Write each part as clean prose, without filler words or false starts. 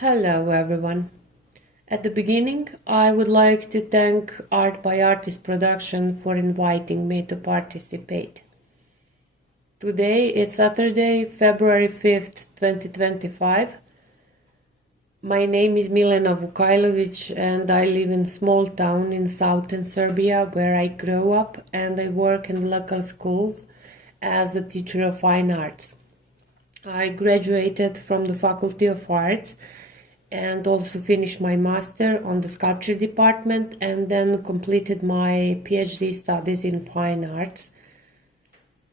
Hello everyone. At the beginning, I would like to thank Art by Artist Production for inviting me to participate. Today is Saturday, February 5th, 2025. My name is Milena Vukajlović and I live in a small town in southern Serbia where I grew up and I work in local schools as a teacher of fine arts. I graduated from the Faculty of Arts and also finished my master on the sculpture department and then completed my PhD studies in fine arts.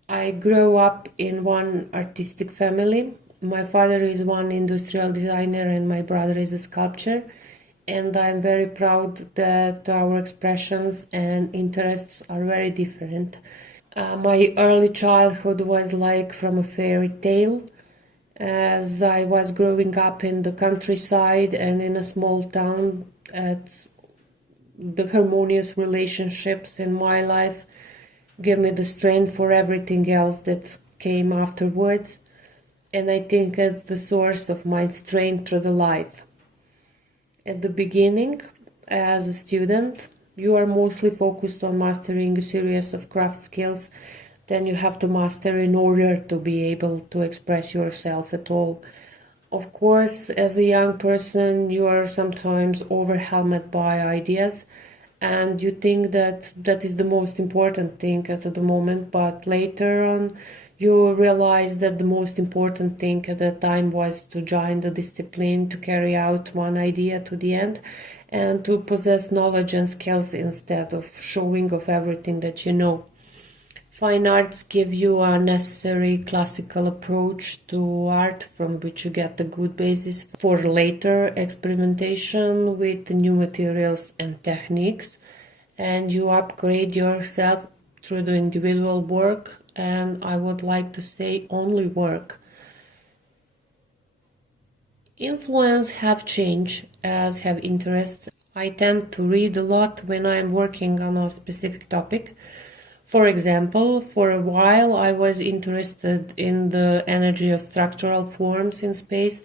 I grew up in one artistic family. My father is one industrial designer and my brother is a sculptor, and I'm very proud that our expressions and interests are very different. My early childhood was like from a fairy tale, as I was growing up in the countryside and in a small town. At the harmonious relationships in my life gave me the strength for everything else that came afterwards, and I think it's the source of my strength through the life. At the beginning, as a student, you are mostly focused on mastering a series of craft skills then you have to master in order to be able to express yourself at all. Of course, as a young person, you are sometimes overwhelmed by ideas and you think that that is the most important thing at the moment, but later on you realize that the most important thing at that time was to join the discipline, to carry out one idea to the end, and to possess knowledge and skills instead of showing off everything that you know. Fine arts give you a necessary classical approach to art from which you get a good basis for later experimentation with new materials and techniques, and you upgrade yourself through the individual work, and I would like to say only work. Influence have changed as have interests. I tend to read a lot when I'm working on a specific topic. For example, for a while I was interested in the energy of structural forms in space,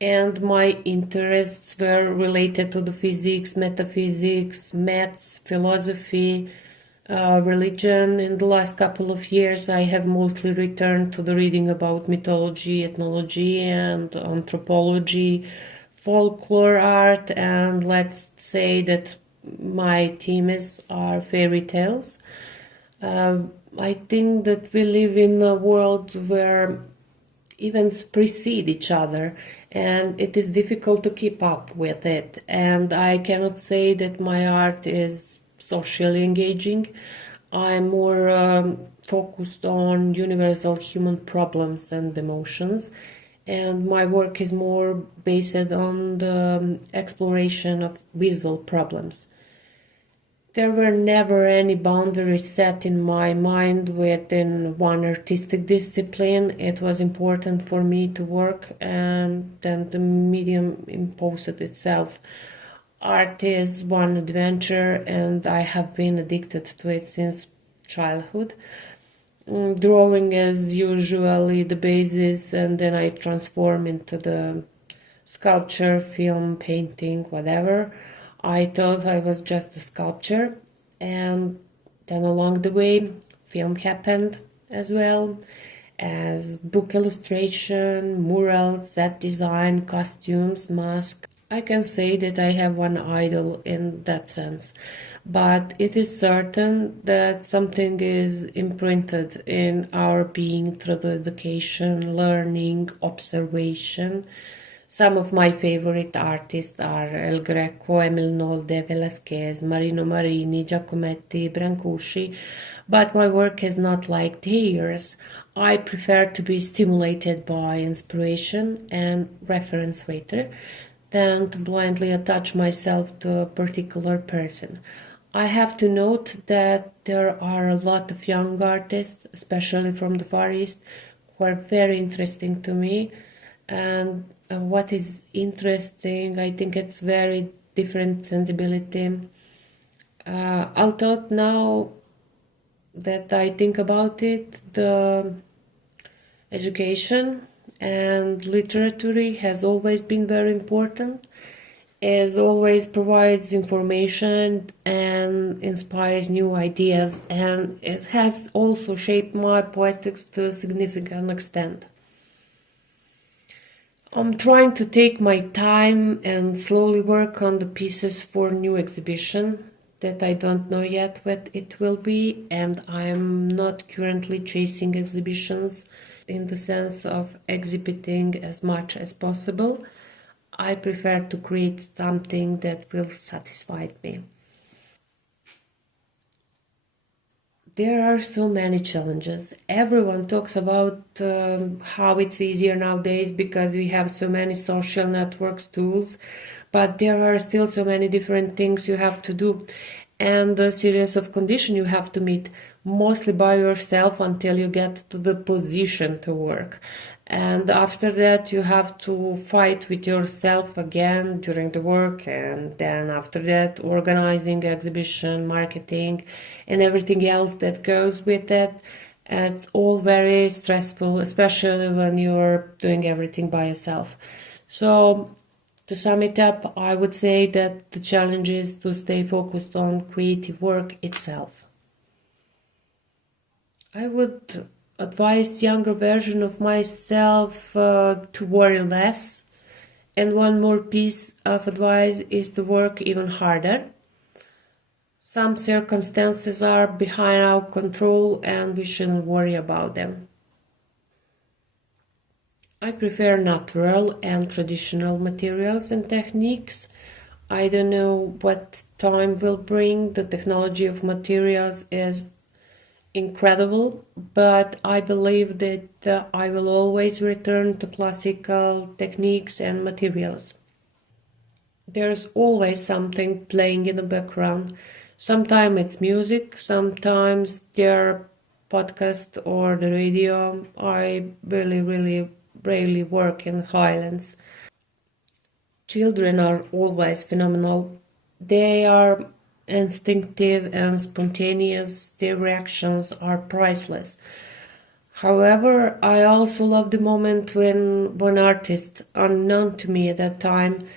and my interests were related to the physics, metaphysics, maths, philosophy, religion. In the last couple of years, I have mostly returned to the reading about mythology, ethnology, and anthropology, folklore art, and let's say that my themes are fairy tales. I think that we live in a world where events precede each other and it is difficult to keep up with it. And I cannot say that my art is socially engaging. I'm more focused on universal human problems and emotions. And my work is more based on the exploration of visual problems. There were never any boundaries set in my mind within one artistic discipline. It was important for me to work, and then the medium imposed itself. Art is one adventure, and I have been addicted to it since childhood. Drawing is usually the basis, and then I transform into the sculpture, film, painting, whatever. I thought I was just a sculptor, and then along the way, film happened as well, as book illustration, murals, set design, costumes, masks. I can say that I have one idol in that sense, but it is certain that something is imprinted in our being through the education, learning, observation. Some of my favorite artists are El Greco, Emil Nolde, Velasquez, Marino Marini, Giacometti, Brancusi, but my work is not like theirs. I prefer to be stimulated by inspiration and reference later than to blindly attach myself to a particular person. I have to note that there are a lot of young artists, especially from the Far East, who are very interesting to me. And what is interesting, I think it's very different sensibility. Although now that I think about it, the education and literature has always been very important, as always provides information and inspires new ideas, and it has also shaped my poetics to a significant extent. I'm trying to take my time and slowly work on the pieces for new exhibition that I don't know yet what it will be, and I'm not currently chasing exhibitions in the sense of exhibiting as much as possible. I prefer to create something that will satisfy me. There are so many challenges. Everyone talks about how it's easier nowadays because we have so many social networks tools, but there are still so many different things you have to do and a series of conditions you have to meet, mostly by yourself until you get to the position to work. And after that, you have to fight with yourself again during the work, and then after that, organizing exhibition, marketing, and everything else that goes with it. And it's all very stressful, especially when you're doing everything by yourself. So, to sum it up, I would say that the challenge is to stay focused on creative work itself. I would advise younger version of myself to worry less. And one more piece of advice is to work even harder. Some circumstances are behind our control and we shouldn't worry about them. I prefer natural and traditional materials and techniques. I don't know what time will bring. The technology of materials is incredible, but I believe that I will always return to classical techniques and materials. There's always something playing in the background. Sometimes it's music, sometimes there are podcasts or the radio. I really rarely work in silence. Children are always phenomenal. They are instinctive and spontaneous. Their reactions are priceless. However, I also love the moment when one artist, unknown to me at that time,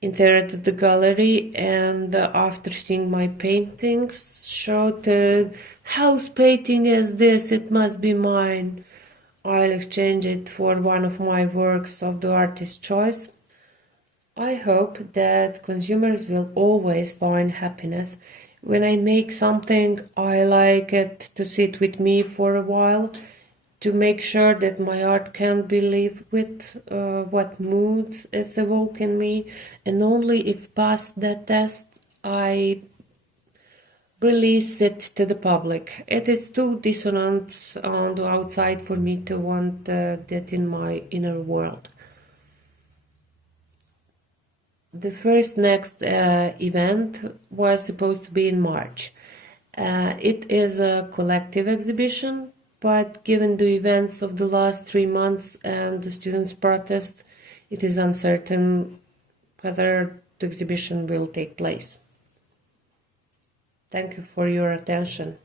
entered the gallery and after seeing my paintings shouted, "Whose painting is this? It must be mine." I'll exchange it for one of my works of the artist's choice. I hope that consumers will always find happiness. When I make something, I like it to sit with me for a while to make sure that my art can be lived with, what moods it's evoked in me, and only if past that test, I release it to the public. It is too dissonant on the outside for me to want that in my inner world. The first next event was supposed to be in March. It is a collective exhibition, but given the events of the last 3 months and the students' protest, it is uncertain whether the exhibition will take place. Thank you for your attention.